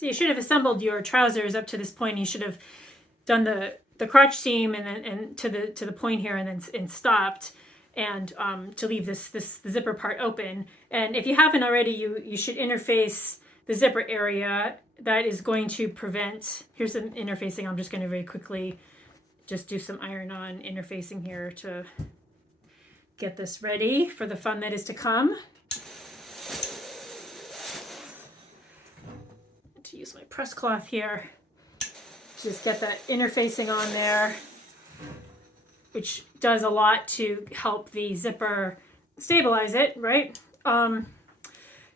So you should have assembled your trousers up to this point. You should have done the crotch seam and to the point here and stopped, and to leave the zipper part open. And if you haven't already, you should interface the zipper area. That is going to prevent, here's some interfacing. I'm just going to very quickly just do some iron-on interfacing here to get this ready for the fun that is to come. To use my press cloth here, just get that interfacing on there, which does a lot to help the zipper stabilize it, right?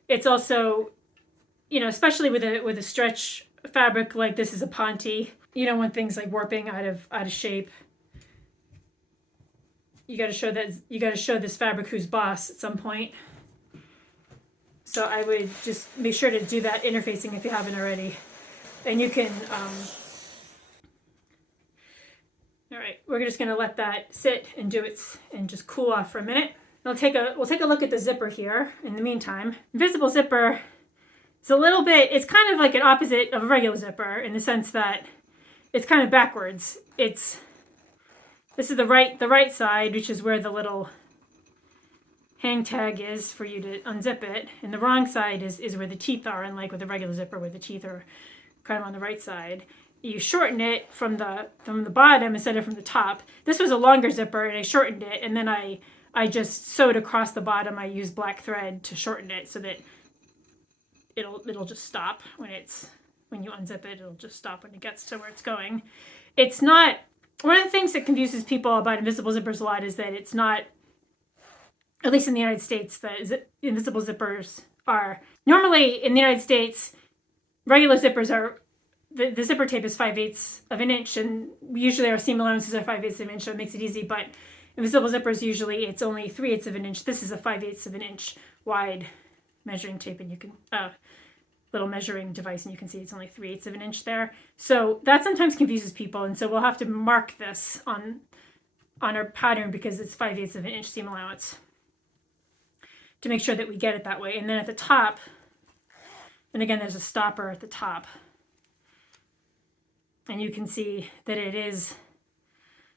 It's also, you know, especially with a stretch fabric like this is a ponte, you don't want things like warping out of shape. You got to show this fabric who's boss at some point. So I would just make sure to do that interfacing if you haven't already. And you can, all right, we're just gonna let that sit and and just cool off for a minute. We'll take a look at the zipper here in the meantime. Invisible zipper is a little bit, it's kind of like an opposite of a regular zipper in the sense that it's kind of backwards. This is the right side, which is where the little hang tag is for you to unzip it, and the wrong side is where the teeth are, unlike with a regular zipper where the teeth are kind of on the right side. You shorten it from the bottom instead of from the top. This was a longer zipper and I shortened it, and then I just sewed across the bottom. I used black thread to shorten it so that it'll just stop when you unzip it. It'll just stop when it gets to where it's going. It's not, one of the things that confuses people about invisible zippers a lot is that it's not, at least in the United States, the invisible zippers are, normally in the United States, regular zippers are, the zipper tape is 5/8 of an inch, and usually our seam allowances are 5/8 of an inch, so it makes it easy, but invisible zippers, usually it's only 3/8 of an inch. This is a 5/8 of an inch wide measuring tape, and you can, little measuring device, and you can see it's only 3/8 of an inch there. So that sometimes confuses people, and so we'll have to mark this on our pattern because it's 5/8 of an inch seam allowance to make sure that we get it that way. And then at the top, and again, there's a stopper at the top. And you can see that it is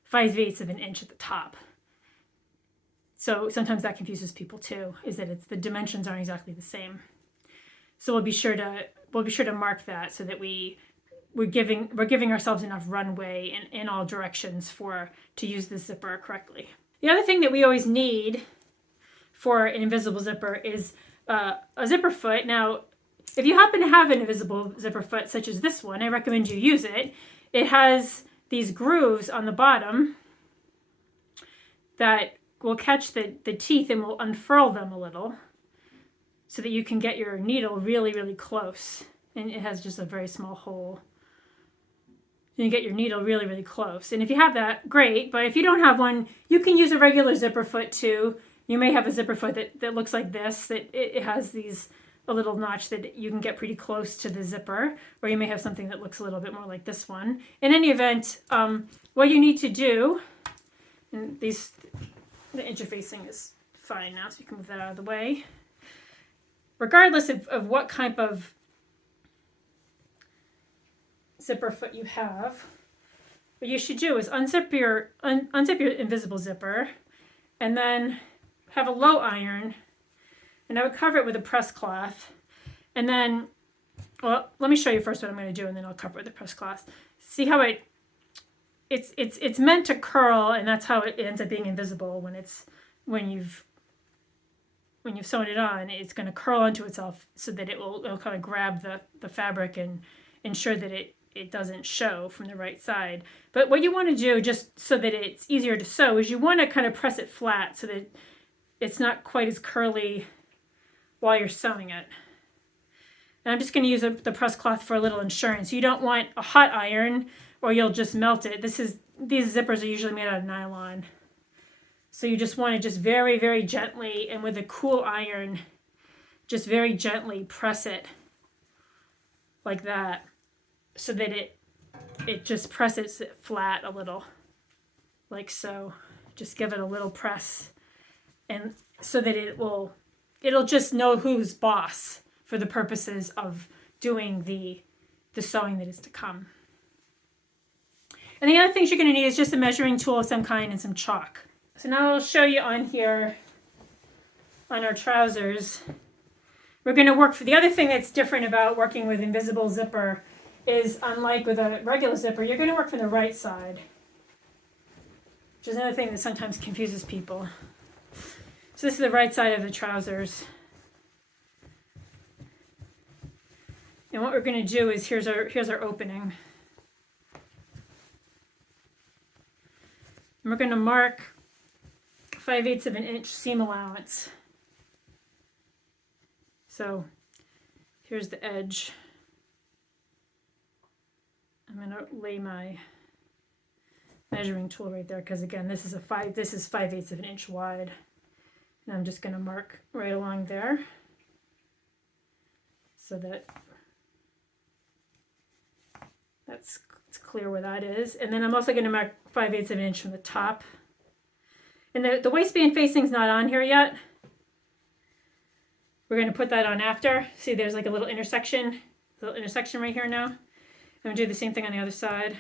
5/8 of an inch at the top. So sometimes that confuses people too, is that the dimensions aren't exactly the same. So we'll be sure to mark that so that we're giving ourselves enough runway in all directions to use the zipper correctly. The other thing that we always need for an invisible zipper is a zipper foot. Now, if you happen to have an invisible zipper foot such as this one, I recommend you use it. It has these grooves on the bottom that will catch the teeth and will unfurl them a little so that you can get your needle really, really close. And it has just a very small hole. And you get your needle really, really close. And if you have that, great. But if you don't have one, you can use a regular zipper foot too. You may have a zipper foot that looks like this, that it has a little notch that you can get pretty close to the zipper, or you may have something that looks a little bit more like this one. In any event, what you need to do, and the interfacing is fine now, so you can move that out of the way. Regardless of what type of zipper foot you have, what you should do is unzip your invisible zipper, and then have a low iron, and I would cover it with a press cloth. And then, well, let me show you first what I'm going to do, and then I'll cover it with a press cloth. See how it's meant to curl, and that's how it ends up being invisible when you've sewn it on. It's going to curl onto itself so that it'll kind of grab the fabric and ensure that it doesn't show from the right side. But what you want to do, just so that it's easier to sew, is you want to kind of press it flat so that it's not quite as curly while you're sewing it. And I'm just going to use the press cloth for a little insurance. You don't want a hot iron or you'll just melt it. These zippers are usually made out of nylon. So you just want to very, very gently, and with a cool iron, just very gently press it like that so that it just presses it flat a little, like so. Just give it a little press, and so that it'll just know who's boss for the purposes of doing the the sewing that is to come. And the other things you're going to need is just a measuring tool of some kind and some chalk. So now I'll show you on here, on our trousers. We're going to work for the other thing that's different about working with invisible zipper is, unlike with a regular zipper, you're going to work from the right side, which is another thing that sometimes confuses people. So this is the right side of the trousers. And what we're going to do is, here's our opening. And we're going to mark 5/8 of an inch seam allowance. So here's the edge. I'm going to lay my measuring tool right there, because again, this is 5/8 of an inch wide. And I'm just going to mark right along there so that it's clear where that is. And then I'm also going to mark 5/8 of an inch from the top. And the waistband facing's not on here yet. We're going to put that on after. See, there's like a little intersection right here now. I'm going to do the same thing on the other side.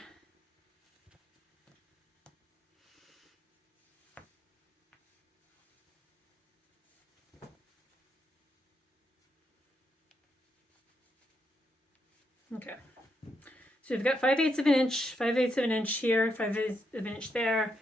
Okay, so we've got 5/8 of an inch, 5/8 of an inch here, 5/8 of an inch there,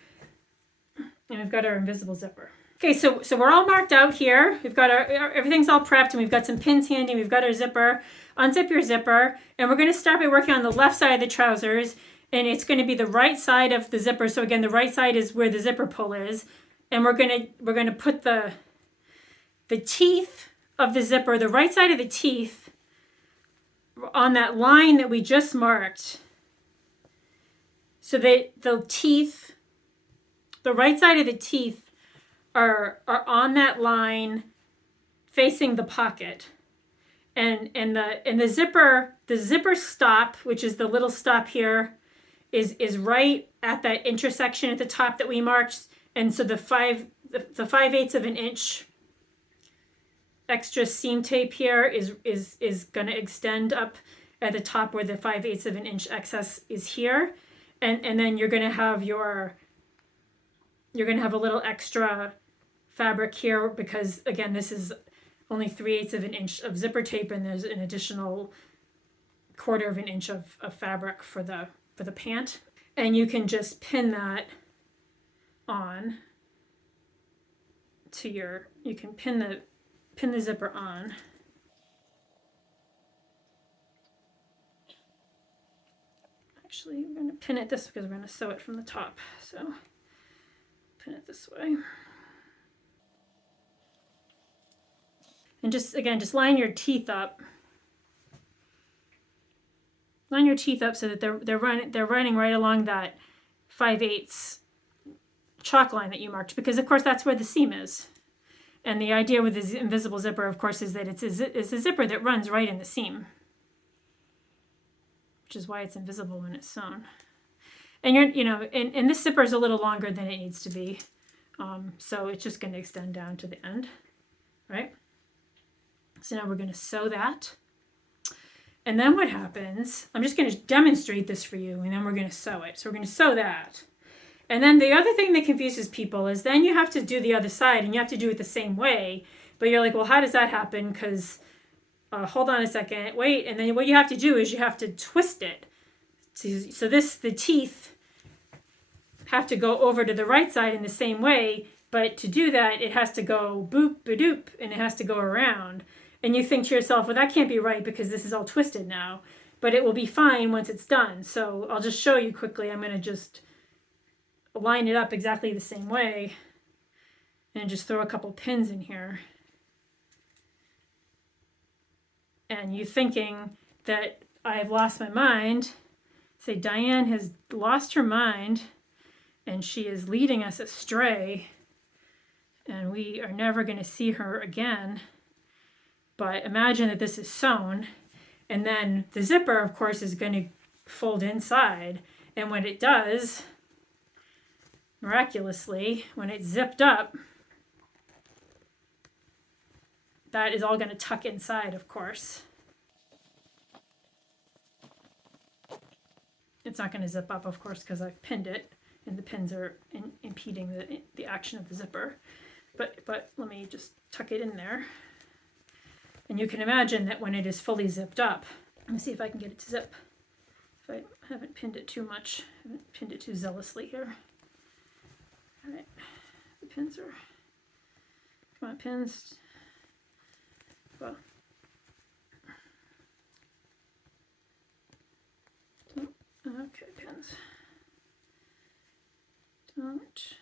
and we've got our invisible zipper. Okay, so we're all marked out here. We've got everything's all prepped, and we've got some pins handy. We've got our zipper. Unzip your zipper, and we're going to start by working on the left side of the trousers, and it's going to be the right side of the zipper. So again, the right side is where the zipper pull is, and we're going to put the teeth of the zipper, the right side of the teeth, on that line that we just marked. So the teeth, the right side of the teeth are on that line facing the pocket. And the zipper stop, which is the little stop here, is right at that intersection at the top that we marked. And so the 5/8 of an inch extra seam tape here is going to extend up at the top where the 5/8 of an inch excess is here, and then you're going to have a little extra fabric here, because again, this is only 3/8 of an inch of zipper tape, and there's an additional 1/4 of an inch of fabric for the pant, and you can just pin that on to you can pin the zipper on. Actually, I'm going to pin it this, because we're going to sew it from the top. So pin it this way. And just line your teeth up. Line your teeth up so that they're running right along that 5/8 chalk line that you marked, because of course that's where the seam is. And the idea with this invisible zipper, of course, is that it's a zipper that runs right in the seam, which is why it's invisible when it's sewn. And and this zipper is a little longer than it needs to be, so it's just going to extend down to the end, right? So now we're going to sew that, and then what happens? I'm just going to demonstrate this for you, and then we're going to sew it. So we're going to sew that. And then the other thing that confuses people is then you have to do the other side, and you have to do it the same way. But you're like, well, how does that happen? Because hold on a second, wait. And then what you have to do is you have to twist it. So the teeth have to go over to the right side in the same way. But to do that, it has to go boop, ba-doop, and it has to go around. And you think to yourself, well, that can't be right because this is all twisted now. But it will be fine once it's done. So I'll just show you quickly. I'm going to just line it up exactly the same way and just throw a couple pins in here. And you thinking that I've lost my mind, say Diane has lost her mind and she is leading us astray and we are never going to see her again. But imagine that this is sewn, and then the zipper, of course, is going to fold inside, and when it does, miraculously, when it's zipped up, that is all going to tuck inside, of course. It's not going to zip up, of course, because I've pinned it and the pins are impeding the action of the zipper. But let me just tuck it in there. And you can imagine that when it is fully zipped up, let me see if I can get it to zip. If I haven't pinned it too much, I haven't pinned it too zealously here. All right, the pins are, come on, pins. Well, okay, pins. Don't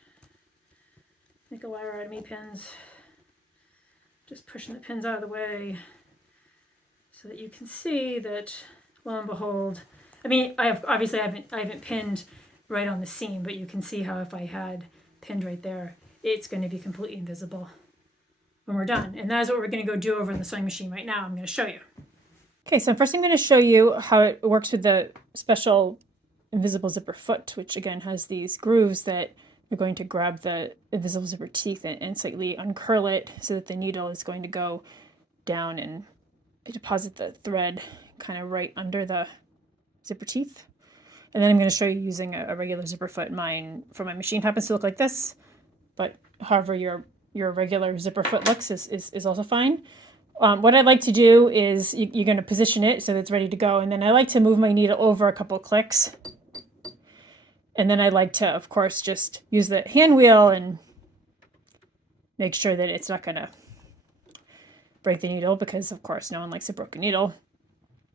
make a liar out of me, pins. Just pushing the pins out of the way so that you can see that, lo and behold, I mean, I haven't pinned right on the seam, but you can see how if I had pinned right there, it's going to be completely invisible when we're done. And that's what we're going to go do over in the sewing machine right now. I'm going to show you. Okay, so first I'm going to show you how it works with the special invisible zipper foot, which again has these grooves that are going to grab the invisible zipper teeth and slightly uncurl it so that the needle is going to go down and deposit the thread kind of right under the zipper teeth. And then I'm going to show you using a regular zipper foot. Mine for my machine happens to look like this, but however your regular zipper foot looks is also fine. What I like to do is you're going to position it so that it's ready to go, and then I like to move my needle over a couple clicks. And then I like to, of course, just use the hand wheel and make sure that it's not going to break the needle, because, of course, no one likes a broken needle.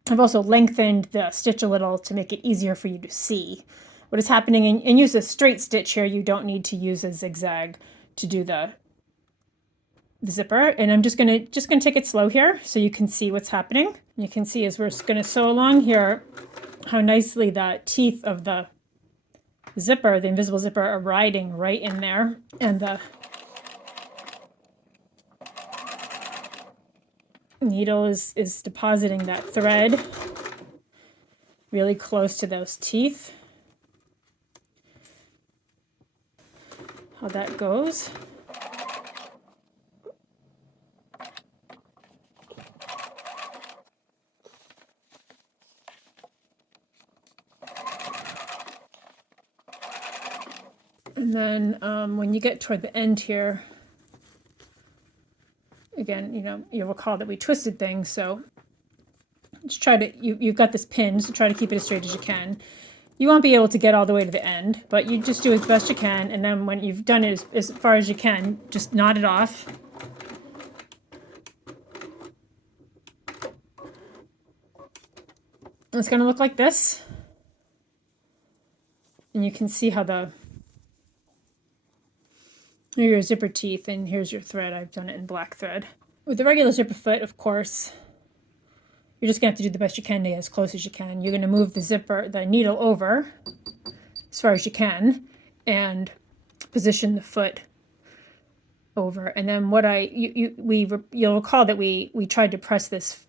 I've also lengthened the stitch a little to make it easier for you to see what is happening. And use a straight stitch here. You don't need to use a zigzag to do the zipper. And I'm just gonna take it slow here so you can see what's happening. You can see as we're going to sew along here how nicely the teeth of the zipper, the invisible zipper, are riding right in there, and the needle is depositing that thread really close to those teeth. How that goes. And then when you get toward the end here, again, you'll recall that we twisted things, so just try to, you've got this pin, so try to keep it as straight as you can. You won't be able to get all the way to the end, but you just do as best you can, and then when you've done it as far as you can, just knot it off. It's going to look like this. And you can see how here are your zipper teeth, and here's your thread. I've done it in black thread. With the regular zipper foot, of course, you're just going to have to do the best you can to get as close as you can. You're going to move the needle over as far as you can and position the foot over. And then you'll recall that we tried to press this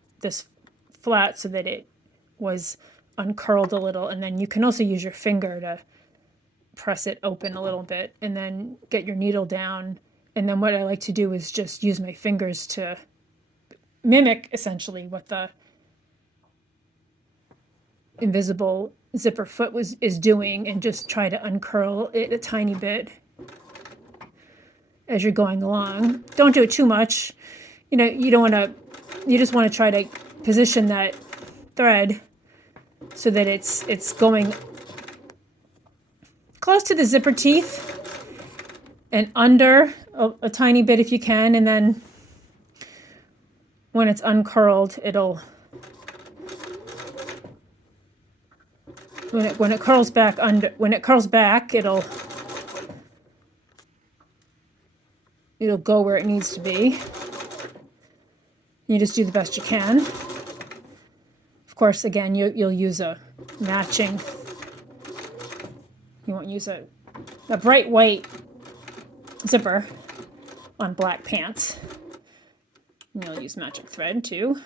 flat so that it was uncurled a little, and then you can also use your finger to press it open a little bit and then get your needle down. And then what I like to do is just use my fingers to mimic essentially what the invisible zipper foot is doing, and just try to uncurl it a tiny bit as you're going along. Don't do it too much. You just want to try to position that thread so that it's going close to the zipper teeth and under a tiny bit if you can, and then when it's uncurled, when it curls back, it'll go where it needs to be. You just do the best you can. Of course, again, you'll use a matching. You won't use a bright white zipper on black pants. And you'll use magic thread too.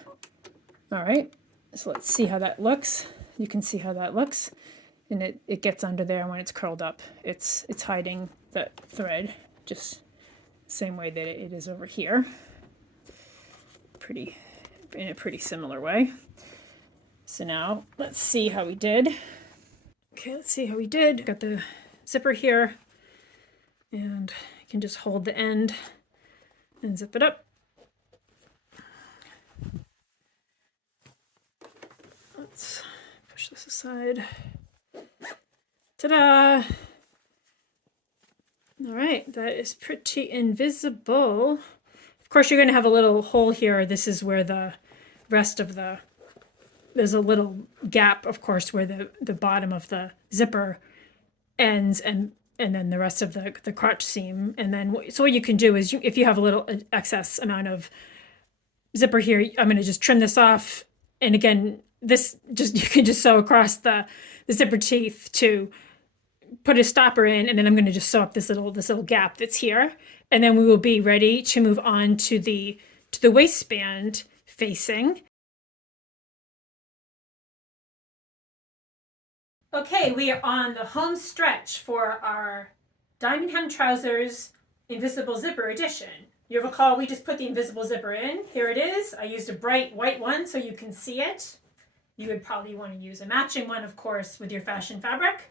All right, so let's see how that looks. You can see how that looks, and it gets under there. When it's curled up, it's hiding the thread just the same way that it is over here. In a pretty similar way. So now let's see how we did. Okay, let's see how we did. Got the zipper here, and I can just hold the end and zip it up. Let's push this aside. Ta-da! All right, that is pretty invisible. Of course, you're going to have a little hole here. This is where the rest of the, there's a little gap, of course, where the bottom of the zipper ends, and then the rest of the crotch seam. And then, so what you can do is, if you have a little excess amount of zipper here, I'm going to just trim this off. And again, this just, you can just sew across the zipper teeth to put a stopper in, and then I'm going to just sew up this little gap that's here, and then we will be ready to move on to the waistband facing. Okay, we are on the home stretch for our diamond hem trousers invisible zipper edition. You recall we just put the invisible zipper in. Here it is. I used a bright white one so you can see it. You would probably want to use a matching one, of course, with your fashion fabric.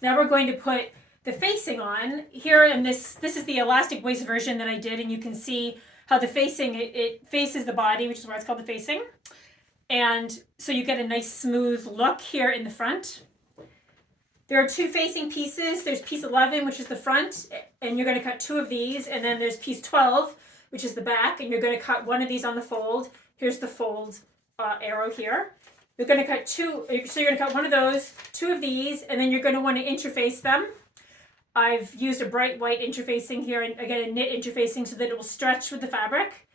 Now we're going to put the facing on here, and this is the elastic waist version that I did, and you can see how the facing, it faces the body, which is why it's called the facing. And so you get a nice smooth look here in the front. There are two facing pieces. There's piece 11, which is the front, and you're going to cut two of these, and then there's piece 12, which is the back, and you're going to cut one of these on the fold. Here's the fold arrow here. You're going to cut two, so you're going to cut one of those, two of these, and then you're going to want to interface them. I've used a bright white interfacing here, and again a knit interfacing so that it will stretch with the fabric.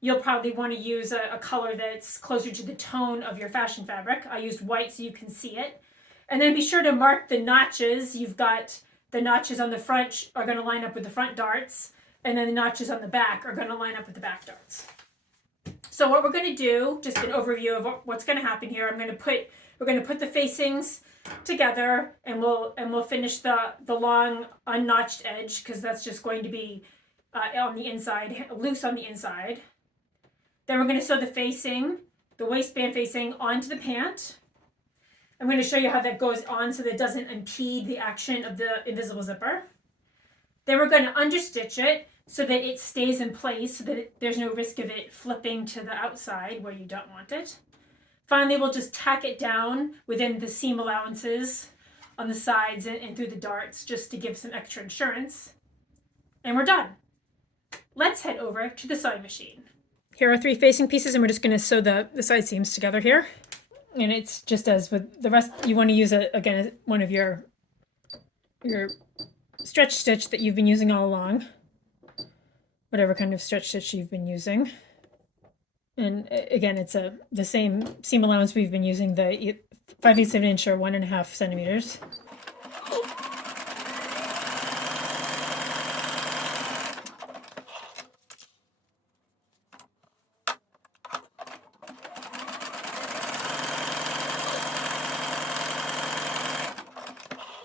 You'll probably want to use a color that's closer to the tone of your fashion fabric. I used white so you can see it. And then be sure to mark the notches. You've got the notches on the front are going to line up with the front darts, and then the notches on the back are going to line up with the back darts. So what we're going to do, just an overview of what's going to happen here. We're going to put the facings together, and we'll finish the long unnotched edge, because that's just going to be on the inside, loose on the inside. Then we're going to sew the facing, the waistband facing, onto the pant. I'm going to show you how that goes on so that it doesn't impede the action of the invisible zipper. Then we're going to understitch it so that it stays in place, so that there's no risk of it flipping to the outside where you don't want it. Finally, we'll just tack it down within the seam allowances on the sides and through the darts, just to give some extra insurance. And we're done. Let's head over to the sewing machine. Here are three facing pieces, and we're just going to sew the side seams together here. And it's just as with the rest, you want to use, again, one of your stretch stitch that you've been using all along. Whatever kind of stretch stitch you've been using. And again, it's the same seam allowance we've been using, the 5/8 of an inch or 1.5 centimeters.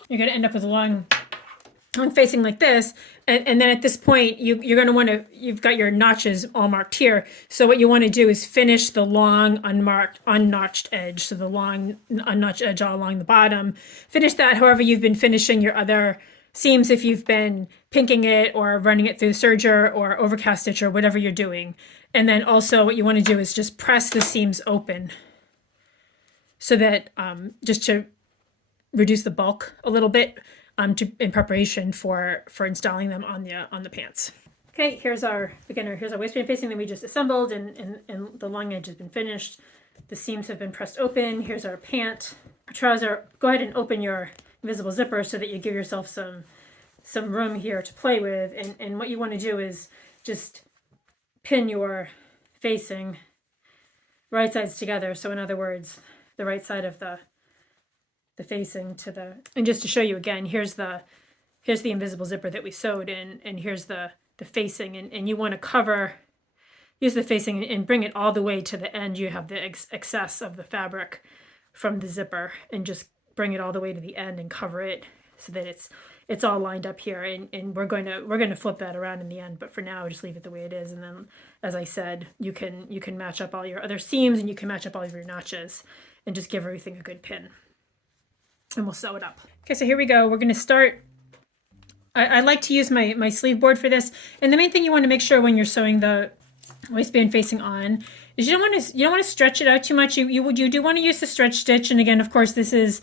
You're going to end up with a long facing like this, and then at this point you're going to want to, you've got your notches all marked here, so what you want to do is finish the long unnotched edge, so the long unnotched edge all along the bottom. Finish that however you've been finishing your other seams, if you've been pinking it or running it through the serger or overcast stitch or whatever you're doing. And then also what you want to do is just press the seams open, so that just to reduce the bulk a little bit, in preparation for installing them on the pants. Okay, here's our waistband facing that we just assembled, and the long edge has been finished. The seams have been pressed open. Here's our pant. Our trouser, go ahead and open your invisible zipper so that you give yourself some room here to play with. And what you want to do is just pin your facing right sides together. So in other words, the right side of the facing to the, and just to show you again, here's the invisible zipper that we sewed in, and here's the facing, and you want to use the facing and bring it all the way to the end. You have the excess of the fabric from the zipper, and just bring it all the way to the end and cover it so that it's all lined up here, and we're going to flip that around in the end, but for now just leave it the way it is. And then, as I said, you can match up all your other seams, and you can match up all of your notches and just give everything a good pin. and we'll sew it up. Okay, so here we go. We're going to start. I like to use my sleeve board for this. And the main thing you want to make sure when you're sewing the waistband facing on is you don't want to stretch it out too much. You do want to use the stretch stitch. And again, of course, this is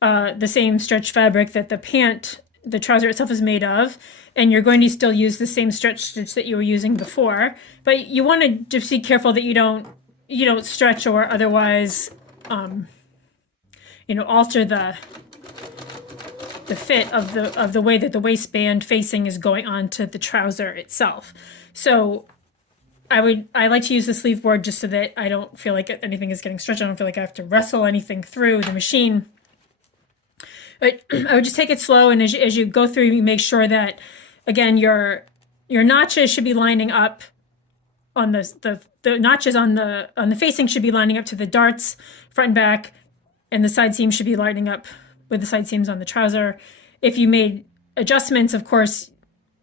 the same stretch fabric that the trouser itself is made of. And you're going to still use the same stretch stitch that you were using before. But you want to just be careful that you don't stretch or otherwise, alter the fit of the way that the waistband facing is going onto the trouser itself. So I like to use the sleeve board just so that I don't feel like anything is getting stretched. I don't feel like I have to wrestle anything through the machine. But I would just take it slow, and as you go through, you make sure that, again, your notches should be lining up on the notches on the facing should be lining up to the darts front and back, and the side seam should be lining up with the side seams on the trouser. If you made adjustments, of course,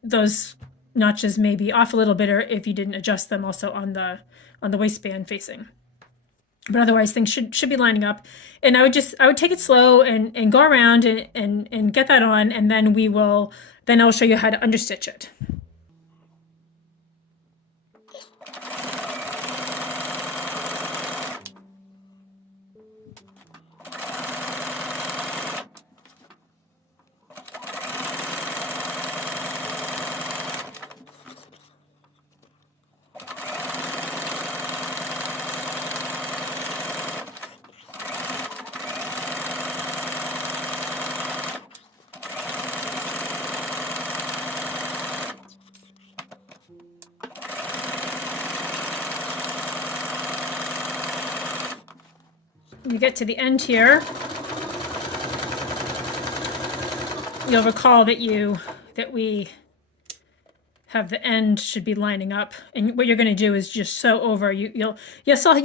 those notches may be off a little bit, or if you didn't adjust them also on the waistband facing. But otherwise things should be lining up. And I would take it slow and go around and get that on, and then I'll show you how to understitch it. You get to the end here, you'll recall that we have the end should be lining up, and what you're going to do is just sew over. You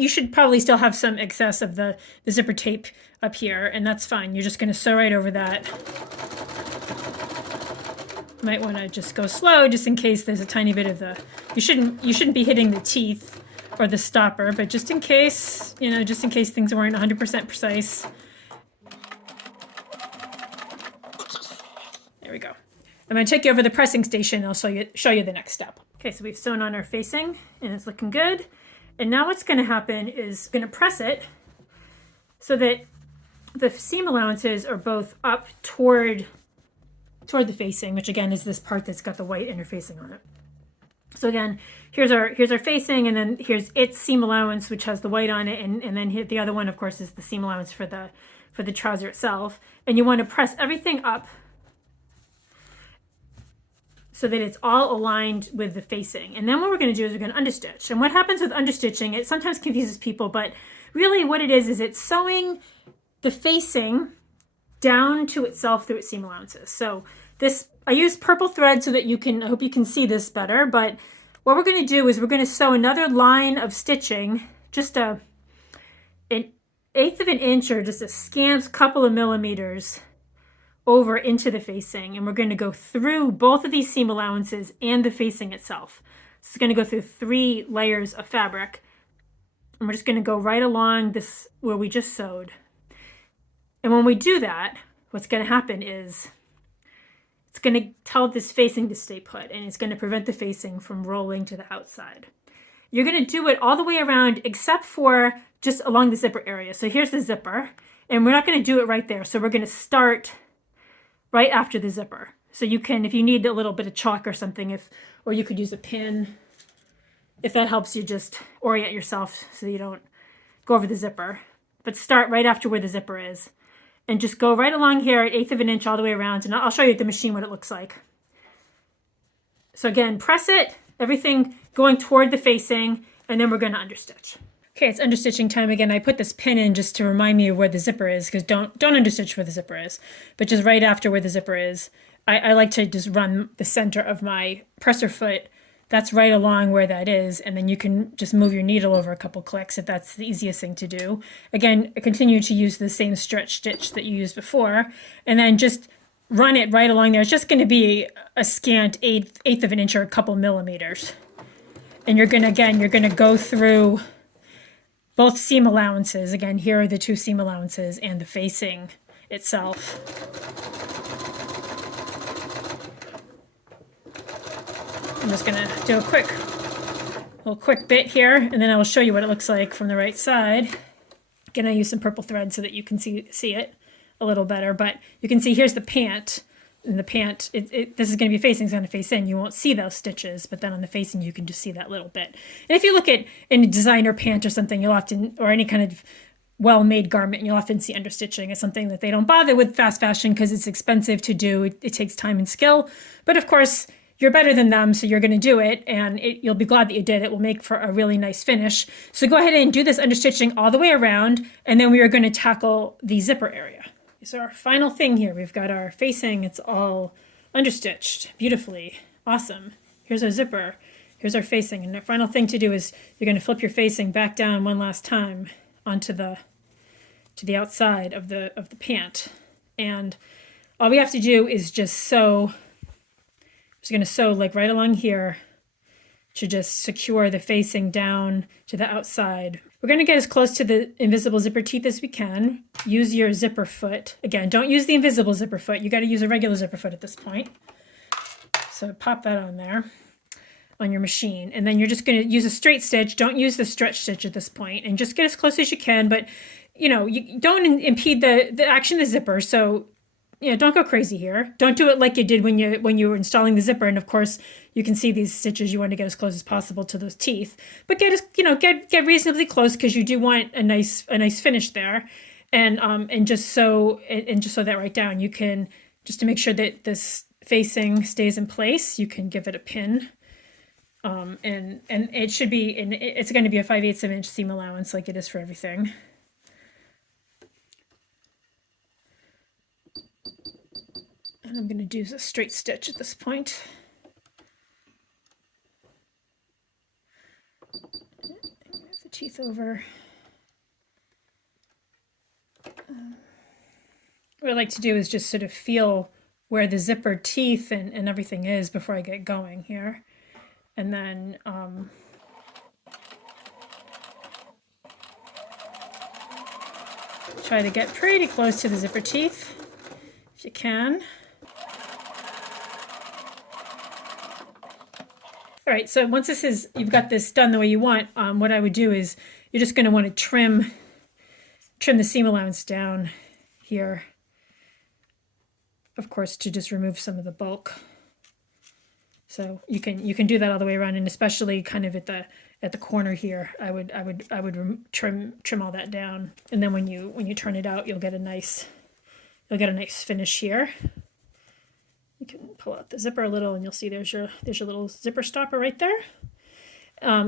should probably still have some excess of the zipper tape up here, and that's fine. You're just going to sew right over that. Might want to just go slow, just in case there's a tiny bit of you shouldn't be hitting the teeth or the stopper, but just in case things weren't 100% precise. There we go. I'm going to take you over the pressing station. I'll show you the next step. Okay, so we've sewn on our facing and it's looking good. And now what's going to happen is going to press it so that the seam allowances are both up toward the facing, which again is this part that's got the white interfacing on it. So again, here's our facing, and then here's its seam allowance, which has the white on it, and then the other one, of course, is the seam allowance for the trouser itself. And you want to press everything up so that it's all aligned with the facing. And then what we're going to do is we're going to understitch. And what happens with understitching, it sometimes confuses people, but really what it is it's sewing the facing down to itself through its seam allowances. So I use purple thread so that I hope you can see this better, but what we're going to do is we're going to sew another line of stitching, just an 1/8 of an inch or just a scant couple of millimeters over into the facing, and we're going to go through both of these seam allowances and the facing itself. So it's going to go through 3 layers of fabric, and we're just going to go right along this where we just sewed. And when we do that, what's going to happen is it's going to tell this facing to stay put, and it's going to prevent the facing from rolling to the outside. You're going to do it all the way around except for just along the zipper area. So here's the zipper, and we're not going to do it right there. So we're going to start right after the zipper. So you can, if you need a little bit of chalk or something, or you could use a pin, if that helps you just orient yourself so you don't go over the zipper. But start right after where the zipper is. And just go right along here at 1/8 of an inch all the way around, and I'll show you at the machine what it looks like. So again, press it, everything going toward the facing, and then we're going to understitch. Okay, it's understitching time again. I put this pin in just to remind me of where the zipper is, because don't understitch where the zipper is, but just right after where the zipper is. I like to just run the center of my presser foot. That's right along where that is, and then you can just move your needle over a couple clicks if that's the easiest thing to do. Again, continue to use the same stretch stitch that you used before, and then just run it right along there. It's just going to be a scant eighth of an inch or a couple millimeters. And you're going to go through both seam allowances. Again, here are the 2 seam allowances and the facing. itself. I'm just gonna do a quick bit here, and then I will show you what it looks like from the right side. Again, I use some purple thread so that you can see it a little better, but you can see here's the pant. And the pant, this is going to be facing, it's going to face in. You won't see those stitches, but then on the facing, you can just see that little bit. And if you look at any designer pant or something, you'll often, or any kind of well-made garment, you'll often see understitching as something that they don't bother with fast fashion because it's expensive to do. It takes time and skill. But of course, you're better than them, so you're going to do it, and you'll be glad that you did. It will make for a really nice finish. So go ahead and do this understitching all the way around, and then we are going to tackle the zipper area. So our final thing here, we've got our facing, it's all understitched beautifully. Awesome. Here's our zipper, here's our facing, and the final thing to do is you're going to flip your facing back down one last time onto the outside of the pant. And all we have to do is just sew. Just going to sew like right along here to just secure the facing down to the outside. We're going to get as close to the invisible zipper teeth as we can. Use your zipper foot. Again, don't use the invisible zipper foot. You got to use a regular zipper foot at this point. So pop that on there on your machine. And then you're just going to use a straight stitch. Don't use the stretch stitch at this point, and just get as close as you can. But, you know, you don't impede the action of the zipper. So, you know, don't go crazy here. Don't do it like you did when you were installing the zipper. And of course, you can see these stitches. You want to get as close as possible to those teeth, but get reasonably close because you do want a nice finish there. And just sew that right down. You can, just to make sure that this facing stays in place, you can give it a pin. And it should be, it's going to be a 5/8 of an inch seam allowance like it is for everything. And I'm going to do a straight stitch at this point. Move the teeth over. What I like to do is just sort of feel where the zipper teeth and everything is before I get going here. And then try to get pretty close to the zipper teeth if you can. All right, so once you've got this done the way you want, what I would do is you're just going to want to trim the seam allowance down here, of course, to just remove some of the bulk. So you can do that all the way around, and especially kind of at the corner here, I would trim all that down, and then when you turn it out, you'll get a nice finish here. You can pull out the zipper a little, and you'll see there's your little zipper stopper right there.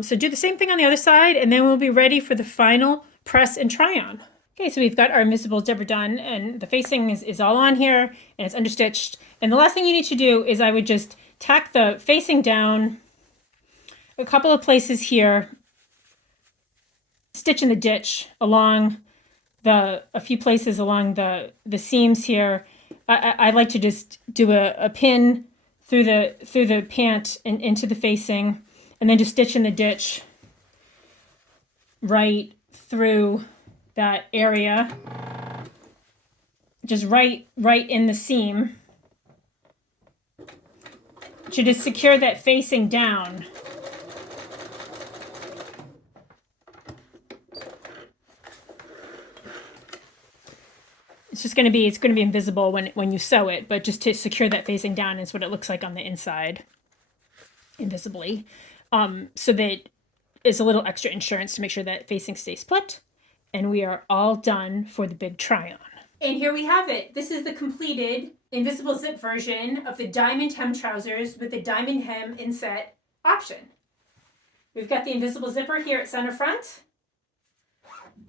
So do the same thing on the other side, and then we'll be ready for the final press and try on. Okay, so we've got our invisible zipper done, and the facing is all on here, and it's understitched. And the last thing you need to do is I would just tack the facing down a couple of places here, stitch in the ditch along a few places along the seams here. I like to just do a pin through the pant and into the facing, and then just stitch in the ditch right through that area, just right in the seam, to just secure that facing down. It's going to be invisible when you sew it, but just to secure that facing down is what it looks like on the inside, invisibly. So that is a little extra insurance to make sure that facing stays put. And we are all done for the big try-on. And here we have it. This is the completed invisible zip version of the diamond hem trousers with the diamond hem inset option. We've got the invisible zipper here at center front.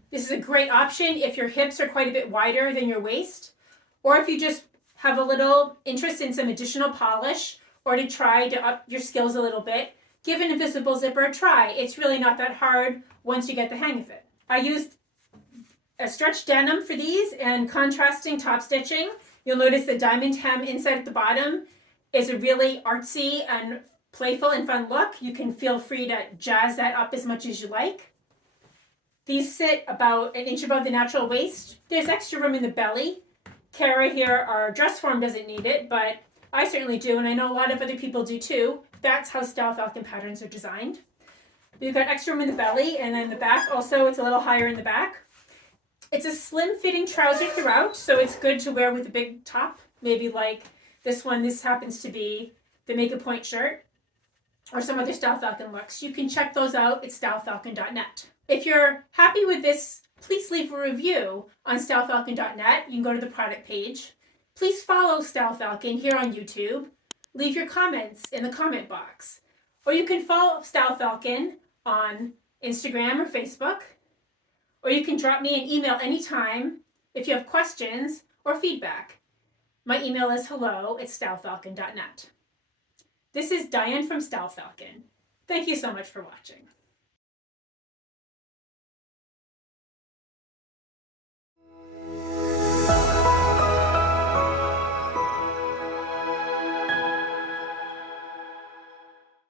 This is a great option if your hips are quite a bit wider than your waist, or if you just have a little interest in some additional polish, or to try to up your skills a little bit. Give an invisible zipper a try. It's really not that hard once you get the hang of it. I used a stretch denim for these and contrasting top stitching. You'll notice the diamond hem inside at the bottom is a really artsy and playful and fun look. You can feel free to jazz that up as much as you like. These sit about an inch above the natural waist. There's extra room in the belly, Kara here, our dress form doesn't need it, but I certainly do, and I know a lot of other people do too. That's how Style Falcon patterns are designed. You've got extra room in the belly, and then the back also, it's a little higher in the back. It's a slim fitting trouser throughout, so it's good to wear with a big top. Maybe like this one, this happens to be the Make a Point shirt, or some other Style Falcon looks. You can check those out at stylefalcon.net. If you're happy with this, please leave a review on stylefalcon.net. You can go to the product page. Please follow Style Falcon here on YouTube. Leave your comments in the comment box. Or you can follow Style Falcon on Instagram or Facebook. Or you can drop me an email anytime if you have questions or feedback. My email is hello@stylefalcon.net. This is Diane from Style Falcon. Thank you so much for watching.